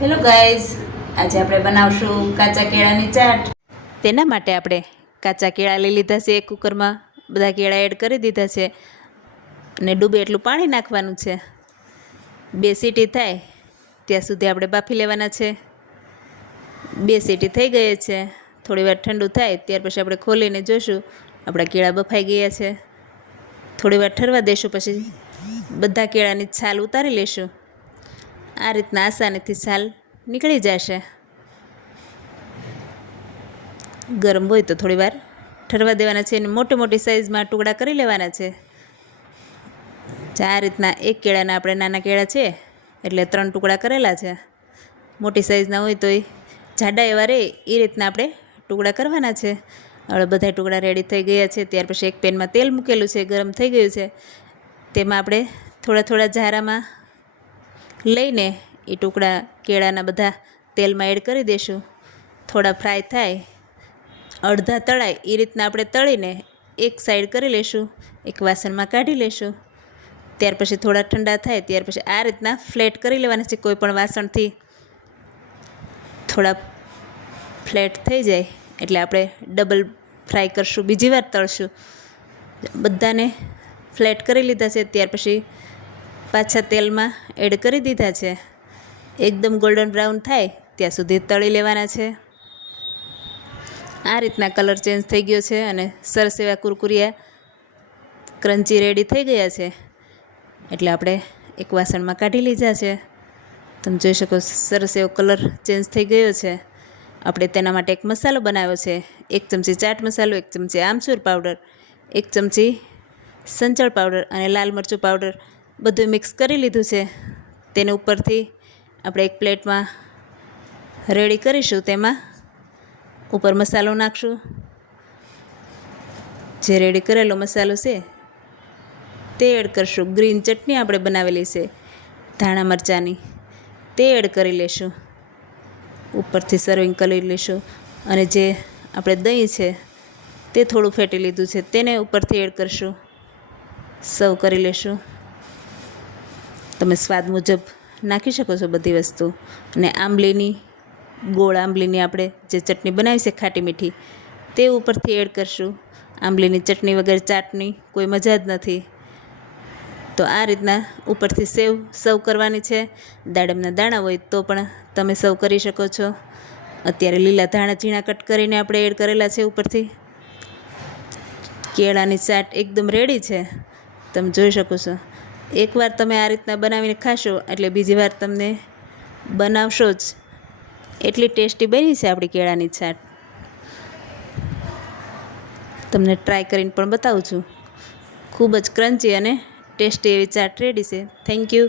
Hello guys આજે આપણે બનાવશું કાચા કેળાની ચાટ. તેના માટે આપણે કાચા કેળા લઈ લીધા છે કુકરમાં. બધા કેળા એડ કરી દીધા છે અને ડૂબે એટલું પાણી નાખવાનું છે. બે સીટી થાય, ત્યાં સુધી આપણે બાફી લેવાના છે. બે સીટી થઈ ગઈ છે, થોડી વાર ઠંડુ થાય, ત્યાર પછી આપણે ખોલીને જોઈશું આપણા કેળા બફાઈ ગયા છે. થોડી વાર ઠરવા દેશું, પછી બધા કેળાની છાલ ઉતારી લેશું. આ રીતના આસાનીથી છાલ નીકળી જશે. ગરમ હોય તો થોડી વાર ઠરવા દેવાના છે અને મોટી મોટી સાઇઝમાં ટુકડા કરી લેવાના છે. આ રીતના એક કેળાના આપણે નાના કેળા છે, એટલે ત્રણ ટુકડા કરેલા છે. મોટી સાઇઝના હોય તો એ જાડા એવા રહે એ રીતના આપણે ટુકડા કરવાના છે. હવે બધા ટુકડા રેડી થઈ ગયા છે, ત્યાર પછી એક પેનમાં તેલ મૂકેલું છે, ગરમ થઈ ગયું છે. તેમાં આપણે થોડા થોડા ઝારામાં લઈને એ ટુકડા કેળાના બધા તેલમાં એડ કરી દઈશું થોડા ફ્રાય થાય, અડધા તળાય, એ રીતના આપણે તળીને એક સાઈડ કરી લેશું, એક વાસણમાં કાઢી લેશું. ત્યાર પછી થોડા ઠંડા થાય, ત્યાર પછી આ રીતના ફ્લેટ કરી લેવાના છે, કોઈ પણ વાસણથી. થોડા ફ્લેટ થઈ જાય, એટલે આપણે ડબલ ફ્રાય કરશું, બીજી વાર તળશું. બધાને ફ્લેટ કરી લીધા છે, ત્યાર પછી પાછા તેલમાં એડ કરી દીધા છે. એકદમ ગોલ્ડન બ્રાઉન થાય, ત્યાં સુધી તળી લેવાના છે. આ રીતના કલર ચેન્જ થઈ ગયો છે અને સરસ એવા કુરકુરિયા ક્રન્ચી રેડી થઈ ગયા છે. એટલે આપણે એક વાસણમાં કાઢી લીધા છે. તમે જોઈ શકો સરસ એવો કલર ચેન્જ થઈ ગયો છે. આપણે તેના માટે એક મસાલો બનાવ્યો છે. એક ચમચી ચાટ મસાલો, એક ચમચી આમચૂર પાવડર એક ચમચી સંચળ પાવડર અને લાલ મરચું પાવડર બધું મિક્સ કરી લીધું છે. તેને ઉપરથી આપણે એક પ્લેટમાં રેડી કરીશું તેમાં. ઉપર મસાલો નાખશું. જે રેડી કરેલો મસાલો છે, તે એડ કરશું. ગ્રીન ચટણી આપણે બનાવેલી છે, ધાણા મરચાંની. તે એડ કરી લેશું. ઉપરથી સર્વિંગ કરી લેશું. અને જે આપણે દહીં છે, તે થોડું ફેટી લીધું છે, તેને ઉપરથી એડ કરશું. સર્વ કરી લેશું. તમે સ્વાદ મુજબ નાખી શકો છો બધી વસ્તુ. અને આંબલીની, ગોળ આંબલીની આપણે જે ચટણી બનાવી છે ખાટી મીઠી, તે ઉપરથી એડ કરશું. આંબલીની ચટણી વગર ચાટની કોઈ મજા જ નથી. તો આ રીતના ઉપરથી સેવ, સર્વ કરવાની છે. દાડમના દાણા હોય તો પણ તમે સર્વ કરી શકો છો. અત્યારે લીલા ધાણા ઝીણા કટ કરીને આપણે એડ કરેલા છે ઉપરથી. કેળાની ચાટ એકદમ રેડી છે. તમે જોઈ શકો છો. એકવાર તમે આ રીતના બનાવીને ખાશો, એટલે બીજી વાર તમને બનાવશો જ. એટલી ટેસ્ટી બની છે આપણી કેળાની ચાટ તમને ટ્રાય કરીને પણ બતાવું છું. ખૂબ જ ક્રન્ચી અને ટેસ્ટી એવી ચાટ રેડી છે. Thank you